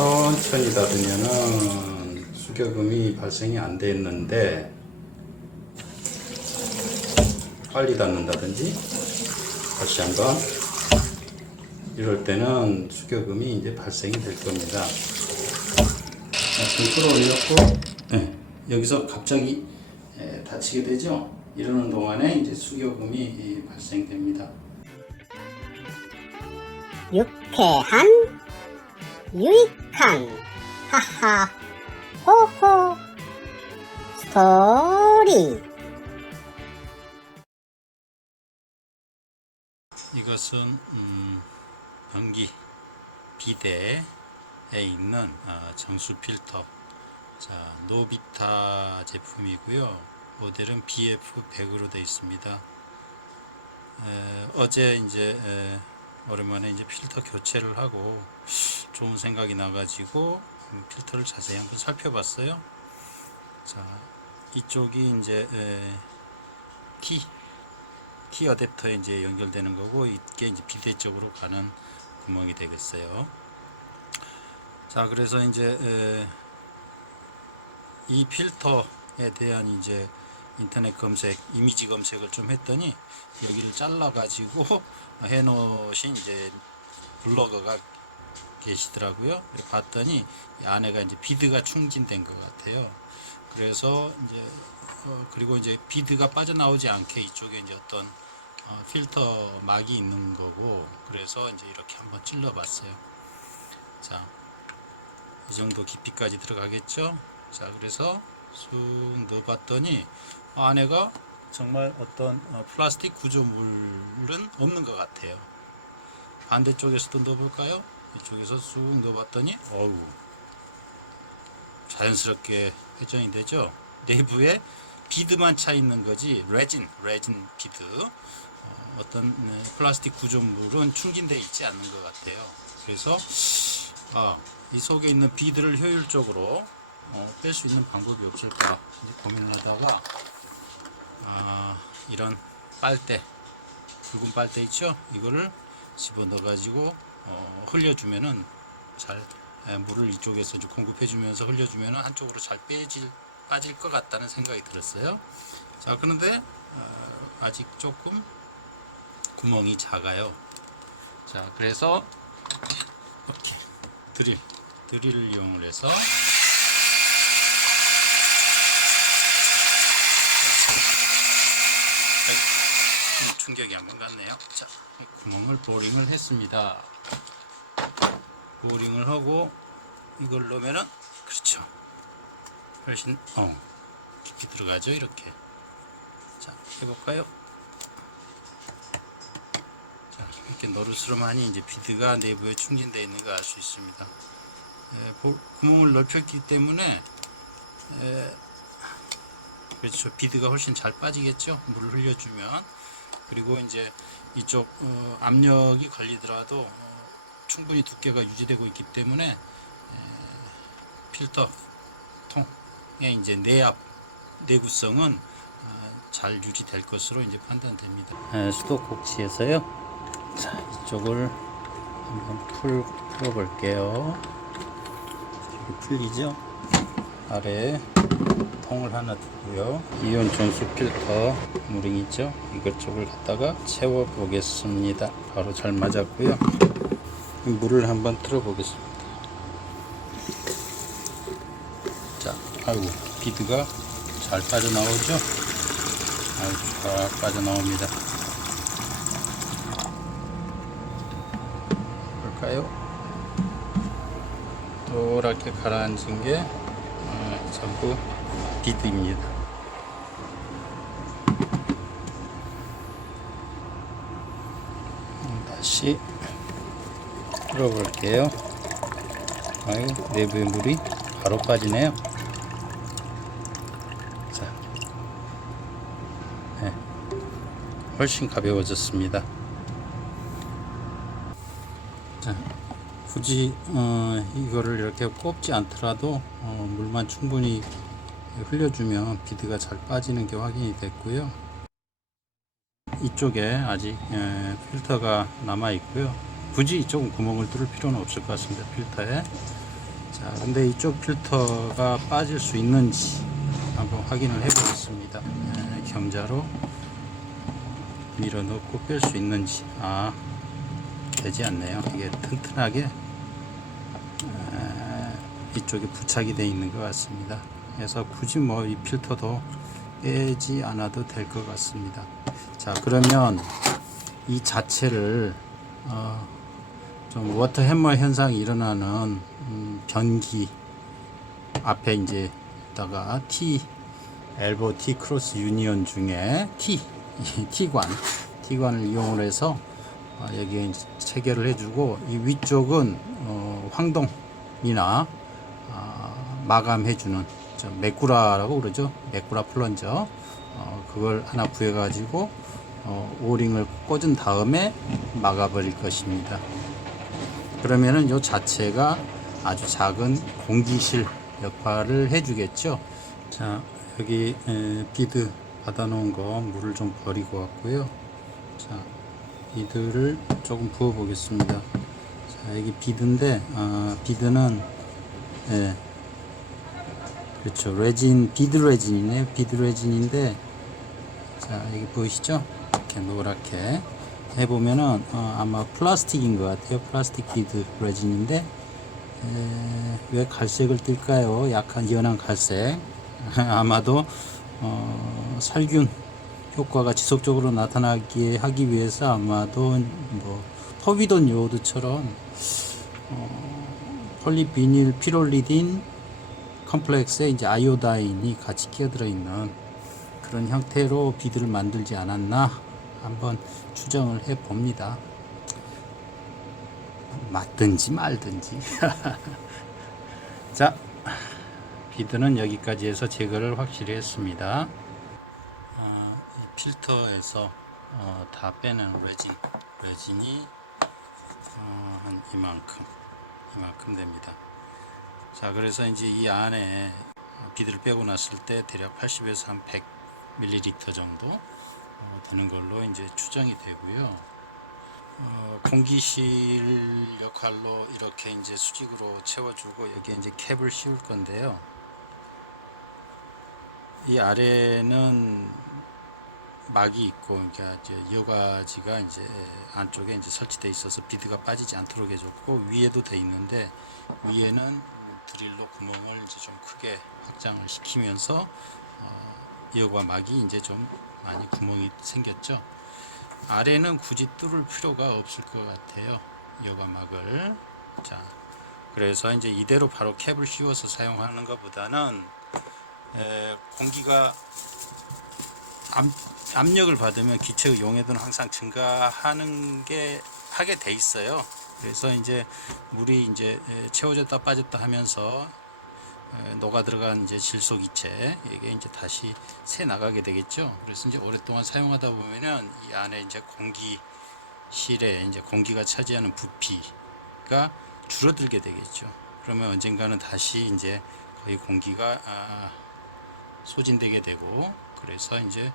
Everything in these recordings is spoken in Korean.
천천히 닫으면은 수격음이 발생이 안 됐는데, 빨리 닫는다든지 다시 한번 이럴 때는 수격음이 이제 발생이 될 겁니다. 좀 끌어올렸고, 네, 여기서 갑자기 닫히게 되죠. 이러는 동안에 이제 수격음이 발생됩니다. 유쾌한 유익한 하하 호호 스토리. 이것은 변기 비데에 있는 정수 필터, 자, 노비타 제품이고요. 모델은 BF100으로 되어 있습니다. 어제 이제 오랜만에 이제 필터 교체를 하고 좋은 생각이 나가지고 필터를 자세히 한번 살펴봤어요. 자, 이쪽이 이제 T 어댑터에 이제 연결되는 거고, 이게 이제 비대 쪽으로 가는 구멍이 되겠어요. 자, 그래서 이제 이 필터에 대한 이제 인터넷 검색, 이미지 검색을 좀 했더니 여기를 잘라 가지고 해 놓으신 이제 블로거가 계시더라고요. 봤더니 이 안에가 이제 비드가 충진된 것 같아요. 그래서 이제 그리고 이제 비드가 빠져나오지 않게 이쪽에 이제 어떤 필터 막이 있는 거고, 그래서 이제 이렇게 한번 찔러 봤어요. 자, 이 정도 깊이까지 들어가겠죠. 자, 그래서 쑥 넣어 봤더니 안에가 정말 어떤 플라스틱 구조물은 없는 것 같아요. 반대쪽에서도 넣어 볼까요? 이쪽에서 쑥 넣어 봤더니 어우, 자연스럽게 회전이 되죠. 내부에 비드만 차 있는 거지, 레진 비드, 어떤 플라스틱 구조물은 충진되어 있지 않는 것 같아요. 그래서 이 속에 있는 비드를 효율적으로 뺄 수 있는 방법이 없을까 이제 고민을 하다가 이런 빨대, 붉은 빨대 있죠? 이거를 집어 넣어 가지고 흘려주면은 잘, 물을 이쪽에서 이제 공급해 주면서 흘려주면은 한쪽으로 잘 빠질 것 같다는 생각이 들었어요. 자, 그런데 아직 조금 구멍이 작아요. 자, 그래서 이렇게 드릴을 이용을 해서 충격이 한번 갔네요. 자, 이 구멍을 보링을 했습니다. 보링을 하고 이걸 넣으면은, 그렇죠, 훨씬 깊이 들어가죠. 이렇게. 자, 해볼까요? 자, 이렇게 노릇스름하니 이제 비드가 내부에 충진되어 있는 거 알 수 있습니다. 구멍을 넓혔기 때문에 그렇죠, 비드가 훨씬 잘 빠지겠죠. 물을 흘려주면. 그리고 이제 이쪽 압력이 걸리더라도 충분히 두께가 유지되고 있기 때문에 필터 통의 이제 내구성은 잘 유지될 것으로 이제 판단됩니다. 수도꼭지에서요. 자, 이쪽을 한번 풀어볼게요. 이렇게 풀리죠? 아래에 통을 하나 두고요. 이온 정수 필터 무링 있죠? 이것 쪽을 갖다가 채워 보겠습니다. 바로 잘 맞았고요. 물을 한번 틀어 보겠습니다. 자, 아이고, 비드가 잘 빠져나오죠? 아주 잘 빠져나옵니다. 볼까요? 노랗게 가라앉은 게 전부 비드입니다. 다시 풀어볼게요. 아유, 내부의 물이 바로 빠지네요. 자, 네, 훨씬 가벼워졌습니다. 자, 굳이 이거를 이렇게 꼽지 않더라도 물만 충분히 흘려주면 비드가 잘 빠지는 게 확인이 됐고요. 이쪽에 아직 필터가 남아 있고요. 굳이 이쪽은 구멍을 뚫을 필요는 없을 것 같습니다. 필터에. 자, 근데 이쪽 필터가 빠질 수 있는지 한번 확인을 해 보겠습니다. 겸자로 밀어 넣고 뺄 수 있는지. 되지 않네요. 이게 튼튼하게 이쪽에 부착이 되어 있는 것 같습니다. 그래서 굳이 뭐 이 필터도 빼지 않아도 될 것 같습니다. 자, 그러면 이 자체를 좀 워터 해머 현상이 일어나는 변기 앞에 이제 다가 T 엘보 T 크로스 유니온 중에 T관을 이용을 해서 여기에 이제 체결을 해주고, 이 위쪽은 황동이나 마감해주는 메꾸라라고 그러죠. 메꾸라 플런저, 그걸 하나 구해 가지고 오링을 꽂은 다음에 막아버릴 것입니다. 그러면은 이 자체가 아주 작은 공기실 역할을 해주겠죠. 자, 여기 비드 받아 놓은 거 물을 좀 버리고 왔고요. 자, 비드를 조금 부어 보겠습니다. 자, 여기 비드인데, 비드는 그렇죠, 레진, 비드 레진이네요. 비드 레진인데, 자, 여기 보이시죠? 이렇게 노랗게 해보면은 아마 플라스틱인 것 같아요. 플라스틱 비드 레진인데, 왜 갈색을 띨까요? 약간 연한 갈색. 아마도 살균 효과가 지속적으로 나타나게 하기 위해서 아마도 뭐 포비돈 요오드처럼 폴리비닐 피롤리딘 컴플렉스에 이제 아이오다인이 같이 끼어들어 있는 그런 형태로 비드를 만들지 않았나 한번 추정을 해 봅니다. 맞든지 말든지. 자, 비드는 여기까지 해서 제거를 확실히 했습니다. 이 필터에서 다 빼는 레진이 한 이만큼 됩니다. 자, 그래서 이제 이 안에 비드를 빼고 났을 때 대략 80에서 한 100ml 정도 되는 걸로 이제 추정이 되고요. 공기실 역할로 이렇게 이제 수직으로 채워주고, 여기에 이제 캡을 씌울 건데요. 이 아래는 막이 있고, 그러니까 이제 여과지가 이제 안쪽에 이제 설치되어 있어서 비드가 빠지지 않도록 해줬고, 위에도 돼 있는데, 위에는 드릴로 구멍을 이제 좀 크게 확장을 시키면서 여과 막이 이제 좀 많이 구멍이 생겼죠. 아래는 굳이 뚫을 필요가 없을 것 같아요, 여과막을. 자, 그래서 이제 이대로 바로 캡을 씌워서 사용하는 것보다는 공기가 압력을 받으면 기체의 용해도는 항상 증가하는 게 하게 돼 있어요. 그래서 이제 물이 이제 채워졌다 빠졌다 하면서 녹아 들어간 이제 질소 기체, 이게 이제 다시 새 나가게 되겠죠. 그래서 이제 오랫동안 사용하다 보면은 이 안에 이제 공기실에 이제 공기가 차지하는 부피가 줄어들게 되겠죠. 그러면 언젠가는 다시 이제 거의 공기가 소진되게 되고, 그래서 이제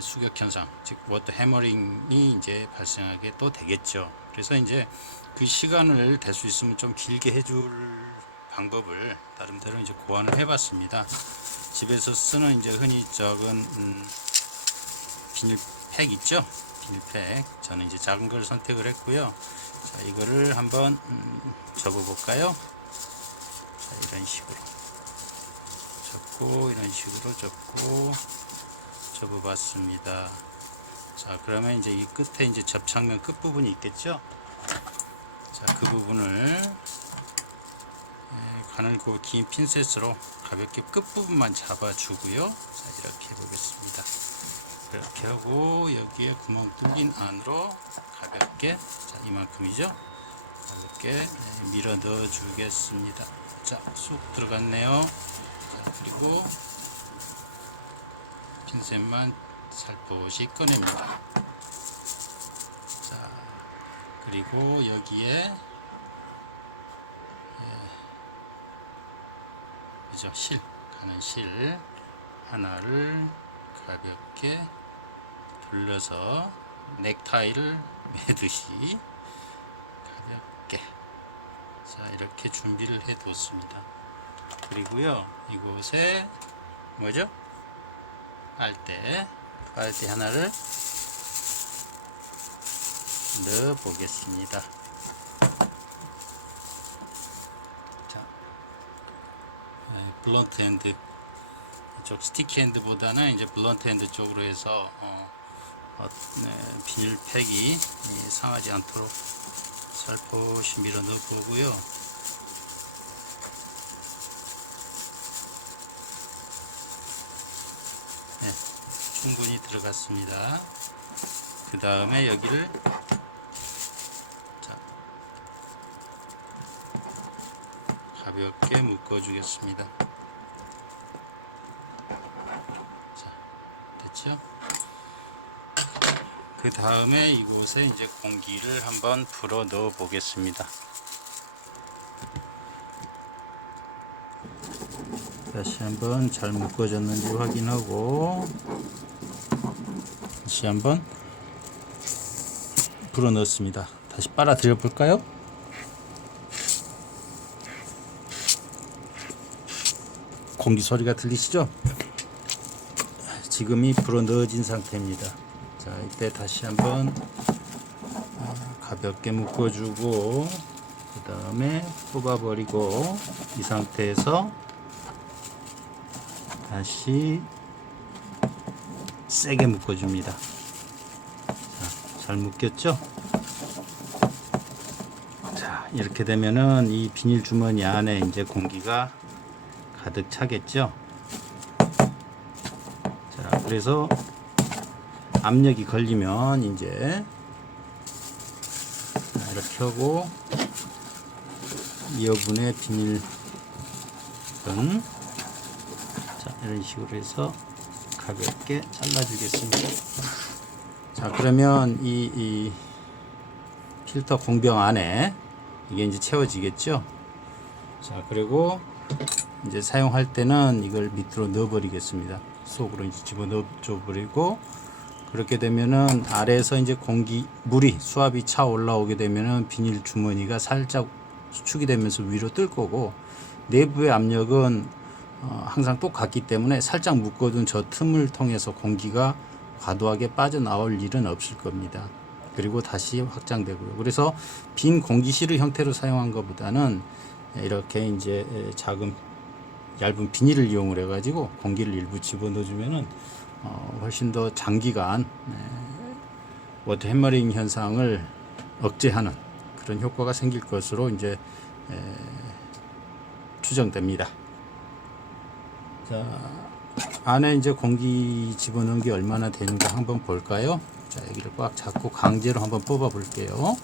수격 현상, 즉 워터 해머링이 이제 발생하게 또 되겠죠. 그래서 이제 그 시간을 될 수 있으면 좀 길게 해줄 방법을 나름대로 이제 고안을 해봤습니다. 집에서 쓰는 이제 흔히 적은 비닐팩 있죠? 비닐팩. 저는 이제 작은 걸 선택을 했고요. 자, 이거를 한번 접어볼까요? 자, 이런 식으로 접고, 이런 식으로 접고, 접어봤습니다. 자, 그러면 이제 이 끝에 이제 접착면 끝 부분이 있겠죠? 자, 그 부분을 가늘고 긴 핀셋으로 가볍게 끝부분만 잡아주고요. 자, 이렇게 해보겠습니다. 이렇게 하고, 여기에 구멍 뚫린 안으로 가볍게, 자, 이만큼이죠? 가볍게 밀어 넣어 주겠습니다. 자, 쑥 들어갔네요. 자, 그리고 핀셋만 살포시 꺼냅니다. 자, 그리고 여기에 그죠, 가는 실 하나를 가볍게 돌려서 넥타이를 매듯이 가볍게 자, 이렇게 준비를 해 뒀습니다. 그리고요, 이곳에 뭐죠? 빨대 하나를 넣어 보겠습니다. 자, 블런트 핸드 이쪽 스티키 핸드보다는 이제 블런트 핸드 쪽으로 해서 비닐팩이 상하지 않도록 살포시 밀어 넣어 보고요. 네, 충분히 들어갔습니다. 그 다음에 여기를 자, 가볍게 묶어 주겠습니다. 자, 됐죠? 그 다음에 이곳에 이제 공기를 한번 불어 넣어 보겠습니다. 다시 한번 잘 묶어졌는지 확인하고 다시 한번 불어 넣었습니다. 다시 빨아들여 볼까요? 공기 소리가 들리시죠? 지금이 불어 넣어진 상태입니다. 자, 이때 다시 한번 가볍게 묶어주고 그 다음에 뽑아버리고 이 상태에서 다시 세게 묶어줍니다. 자, 잘 묶였죠? 자, 이렇게 되면은 이 비닐 주머니 안에 이제 공기가 가득 차겠죠? 자, 그래서 압력이 걸리면 이제 이렇게 하고 이어분의 비닐은 자, 이런 식으로 해서 가볍게 잘라 주겠습니다. 자, 그러면 이 필터 공병 안에 이게 이제 채워지겠죠. 자, 그리고 이제 사용할 때는 이걸 밑으로 넣어 버리겠습니다. 속으로 이제 집어넣어 줘 버리고 그렇게 되면은 아래에서 이제 물이 수압이 차 올라오게 되면은 비닐 주머니가 살짝 수축이 되면서 위로 뜰 거고 내부의 압력은 항상 똑같기 때문에 살짝 묶어둔 저 틈을 통해서 공기가 과도하게 빠져나올 일은 없을 겁니다. 그리고 다시 확장되고요. 그래서 빈 공기실을 형태로 사용한 것보다는 이렇게 이제 작은 얇은 비닐을 이용을 해가지고 공기를 일부 집어넣어 주면은 훨씬 더 장기간 워터 해머링 현상을 억제하는 그런 효과가 생길 것으로 이제 추정됩니다. 자, 안에 이제 공기 집어넣은 게 얼마나 되는가 한번 볼까요? 자, 여기를 꽉 잡고 강제로 한번 뽑아 볼게요.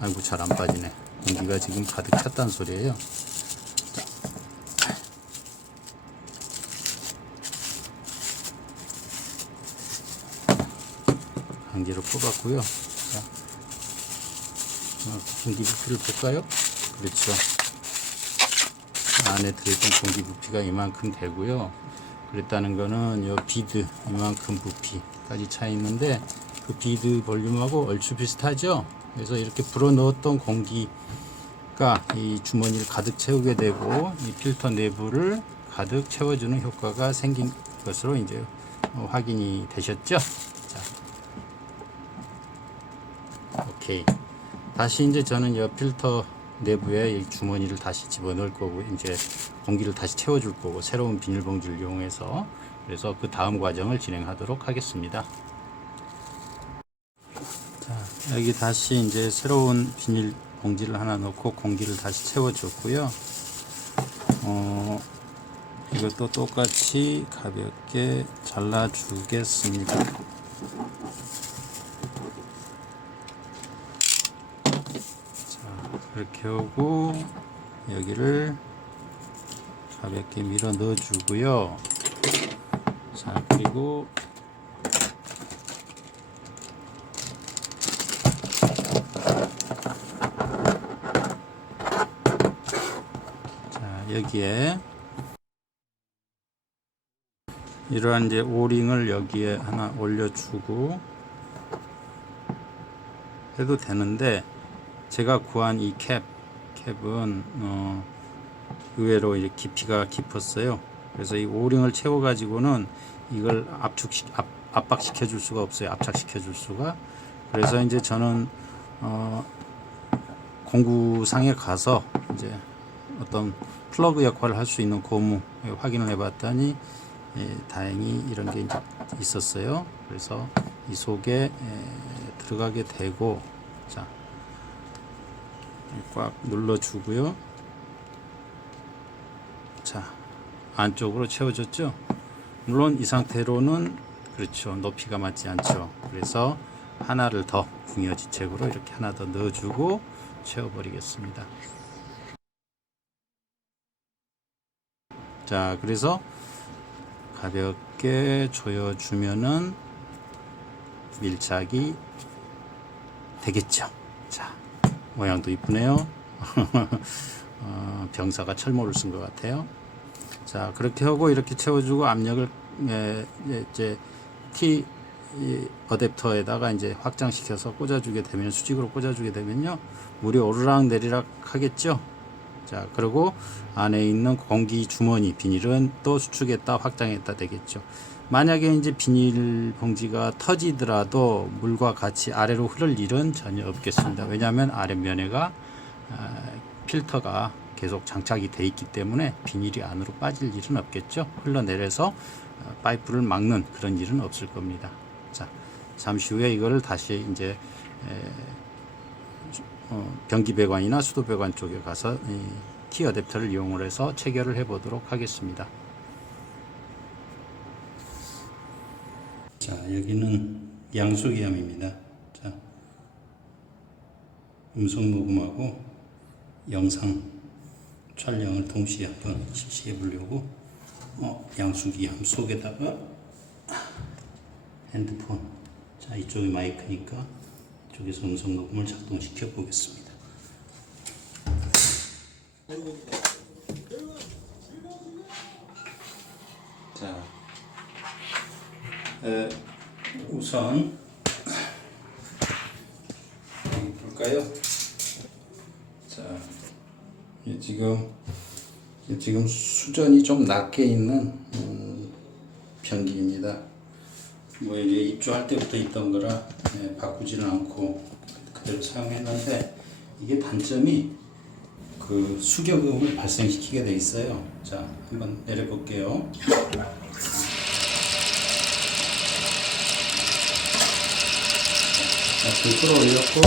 아이고, 잘 안 빠지네. 공기가 지금 가득 찼다는 소리예요. 강제로 뽑았고요. 자, 공기 부피를 볼까요? 그렇죠. 안에 들어있던 공기 부피가 이만큼 되고요. 그랬다는 거는 요 비드 이만큼 부피까지 차 있는데 그 비드 볼륨하고 얼추 비슷하죠. 그래서 이렇게 불어 넣었던 공기가 이 주머니를 가득 채우게 되고 이 필터 내부를 가득 채워주는 효과가 생긴 것으로 이제 확인이 되셨죠. 자, 오케이. 다시 이제 저는 이 필터 내부에 이 주머니를 다시 집어넣을 거고 이제 공기를 다시 채워줄 거고 새로운 비닐봉지를 이용해서 그래서 그 다음 과정을 진행하도록 하겠습니다. 자, 여기 다시 이제 새로운 비닐봉지를 하나 넣고 공기를 다시 채워줬고요. 이것도 똑같이 가볍게 잘라주겠습니다. 이렇게 하고 여기를 가볍게 밀어 넣어 주고요. 자, 그리고 자, 여기에 이러한 이제 오링을 여기에 하나 올려주고 해도 되는데 제가 구한 이 캡은 의외로 이제 깊이가 깊었어요. 그래서 이 오링을 채워 가지고는 이걸 압박시켜 줄 수가 없어요. 압착시켜 줄 수가. 그래서 이제 저는 공구상에 가서 이제 어떤 플러그 역할을 할 수 있는 고무 확인을 해봤더니 다행히 이런 게 이제 있었어요. 그래서 이 속에 들어가게 되고, 자, 꽉 눌러주고요. 자, 안쪽으로 채워졌죠. 물론 이 상태로는 그렇죠, 높이가 맞지 않죠. 그래서 하나를 더 궁여지책으로 이렇게 하나 더 넣어주고 채워버리겠습니다. 자, 그래서 가볍게 조여주면은 밀착이 되겠죠. 자, 모양도 이쁘네요. 병사가 철모를 쓴 것 같아요. 자, 그렇게 하고 이렇게 채워주고 압력을 이제 T 어댑터에다가 이제 확장시켜서 꽂아주게 되면, 수직으로 꽂아주게 되면요, 물이 오르락 내리락 하겠죠. 자, 그리고 안에 있는 공기 주머니 비닐은 또 수축했다 확장했다 되겠죠. 만약에 이제 비닐 봉지가 터지더라도 물과 같이 아래로 흐를 일은 전혀 없겠습니다. 왜냐하면 아랫면에가 필터가 계속 장착이 돼 있기 때문에 비닐이 안으로 빠질 일은 없겠죠. 흘러내려서 파이프를 막는 그런 일은 없을 겁니다. 자, 잠시 후에 이거를 다시 이제 변기배관이나 수도배관 쪽에 가서 티 어댑터를 이용을 해서 체결을 해 보도록 하겠습니다. 자, 여기는 양소기함입니다. 자, 음성 녹음하고 영상 촬영을 동시에 한번 실시해 보려고 양수기함 속에다가 핸드폰, 자, 이쪽이 마이크니까 이쪽에서 음성 녹음을 작동시켜 보겠습니다. 자, 우선 여기 볼까요? 자, 지금 수전이 좀 낮게 있는 변기입니다. 뭐 이제 입주할 때부터 있던 거라 바꾸지는 않고 그대로 사용했는데, 이게 단점이 그 수격음을 발생시키게 돼 있어요. 자, 한번 내려 볼게요. 불 끌어올렸고,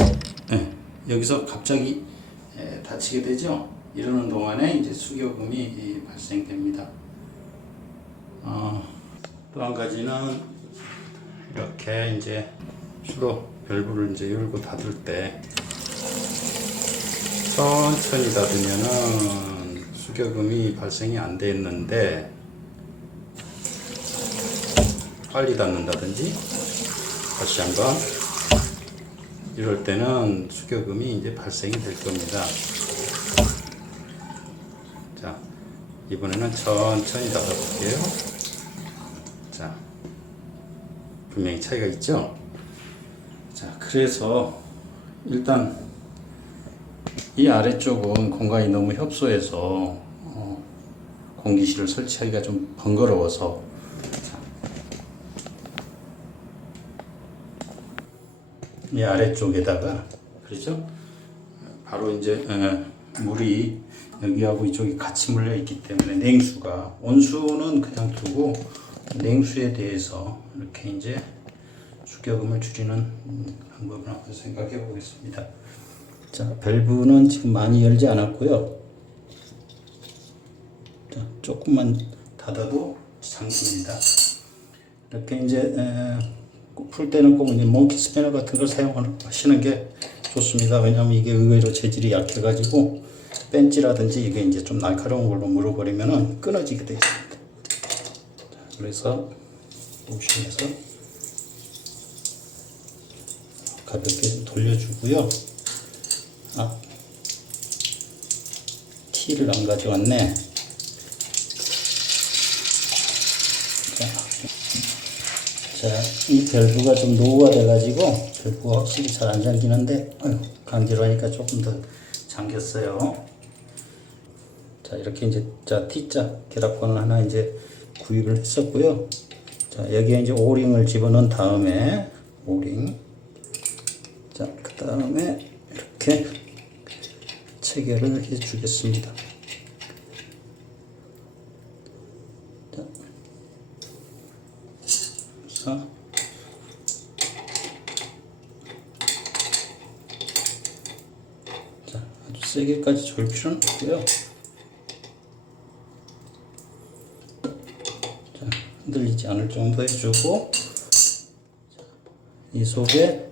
여기서 갑자기 닫히게 되죠. 이러는 동안에 이제 수격음이 발생됩니다. 또 한 가지는 이렇게 이제 주로 밸브를 이제 열고 닫을 때 천천히 닫으면은 수격음이 발생이 안 됐는데, 빨리 닫는다든지 다시 한번 이럴 때는 수격음이 이제 발생이 될 겁니다. 자, 이번에는 천천히 닫아 볼게요. 자, 분명히 차이가 있죠? 자, 그래서 일단 이 아래쪽은 공간이 너무 협소해서 공기실을 설치하기가 좀 번거로워서, 이 아래쪽에다가, 그렇죠? 바로 이제 물이 여기하고 이쪽이 같이 물려 있기 때문에 냉수가, 온수는 그냥 두고 냉수에 대해서 이렇게 이제 수격음을 줄이는 방법을 한번 생각해 보겠습니다. 자, 밸브는 지금 많이 열지 않았고요. 자, 조금만 닫아도 잠깁니다. 이렇게 이제 풀 때는 꼭 이제 몽키 스패너 같은 걸 사용하시는 게 좋습니다. 왜냐하면 이게 의외로 재질이 약해가지고 벤치라든지 이게 이제 좀 날카로운 걸로 물어버리면은 끊어지게 되어 있습니다. 자, 그래서 보시면서 가볍게 돌려주고요. 티를 안 가져왔네. 자, 자, 이 밸브가 좀 노후가 돼가지고 밸브가 확실히 잘 안 잠기는데 강제로 하니까 조금 더 잠겼어요. 자, 이렇게 이제 자 T자 결합관을 하나 이제 구입을 했었고요. 자, 여기에 이제 오링을 집어넣은 다음에 오링. 자, 그 다음에 이렇게 체결을 해 주겠습니다. 자, 아주 세게까지 조일 필요는 없고요. 자, 흔들리지 않을 정도 해주고, 이 속에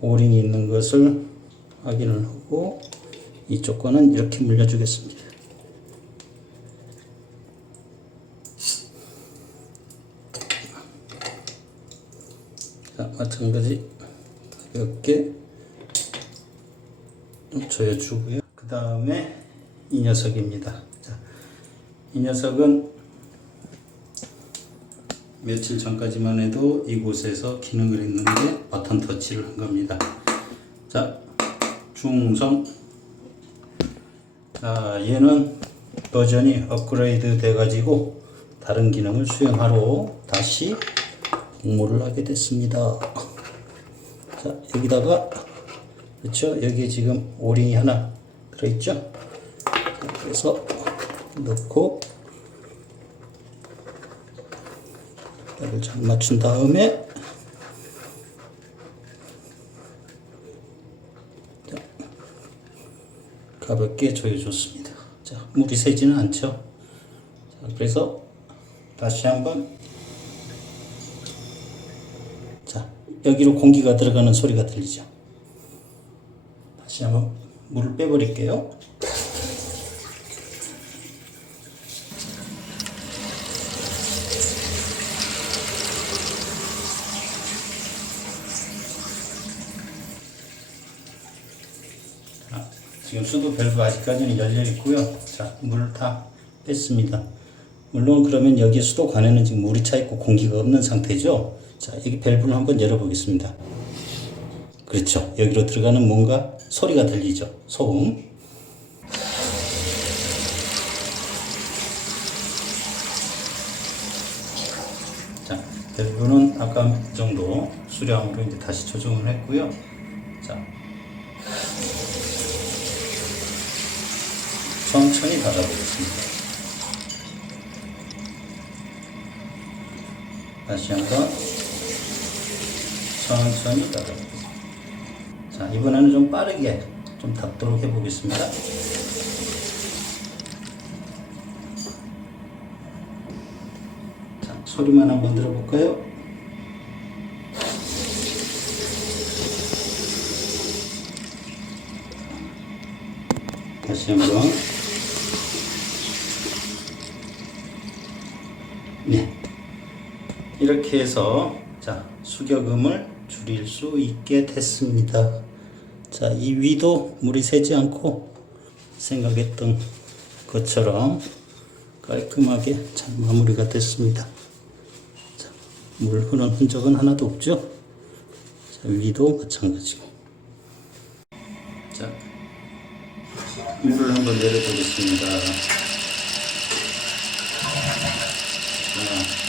오링이 있는 것을 확인을 하고, 이쪽 거는 이렇게 물려주겠습니다. 자, 마찬가지 가볍게 조여주고요. 그 다음에 이 녀석입니다. 자, 이 녀석은 며칠 전까지만 해도 이곳에서 기능을 했는데 버튼 터치를 한 겁니다. 자, 중성. 자, 얘는 버전이 업그레이드 돼가지고 다른 기능을 수행하러 다시 공모를 하게 됐습니다. 자, 여기다가 그렇죠? 여기에 지금 오링이 하나 들어있죠? 자, 그래서 넣고 뼈를 잘 맞춘 다음에 자, 가볍게 조여줬습니다. 자, 물이 새지는 않죠? 자, 그래서 다시 한번 자, 여기로 공기가 들어가는 소리가 들리죠? 다시 한번 물을 빼버릴게요. 자, 지금 수도 밸브 아직까지는 열려 있고요. 자, 물을 다 뺐습니다. 물론 그러면 여기 수도관에는 지금 물이 차 있고 공기가 없는 상태죠. 자, 여기 밸브를 한번 열어보겠습니다. 그렇죠. 여기로 들어가는 뭔가 소리가 들리죠. 소음. 자, 밸브는 아까 정도 수량으로 이제 다시 조정을 했고요. 자, 천천히 닫아보겠습니다. 다시 한번 천천히 닫아보겠습니다. 자, 이번에는 좀 빠르게 좀 닫도록 해보겠습니다. 자, 소리만 한번 들어볼까요? 다시 한번. 네. 이렇게 해서 자, 수격음을 줄일 수 있게 됐습니다. 자, 이 위도 물이 새지 않고 생각했던 것처럼 깔끔하게 잘 마무리가 됐습니다. 자, 물 흐르는 흔적은 하나도 없죠? 자, 위도 마찬가지고. 자, 물을 한번 내려보겠습니다.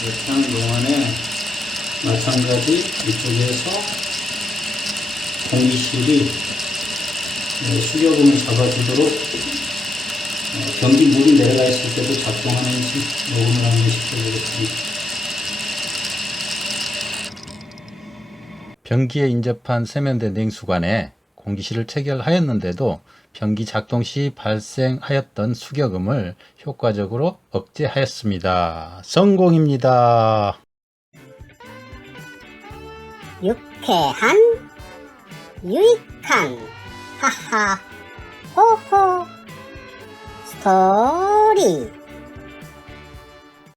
이렇게 하는 동안에 마찬가지 이쪽에서 공기실이 수격음을 잡아주도록 변기 물이 내려가 있을 때도 작동하는지 녹음을 한번 시켜보겠습니다. 변기에 인접한 세면대 냉수관에 공기실을 체결하였는데도 변기 작동 시 발생하였던 수격음을 효과적으로 억제하였습니다. 성공입니다. 유쾌한 유익한 하하 호호 스토리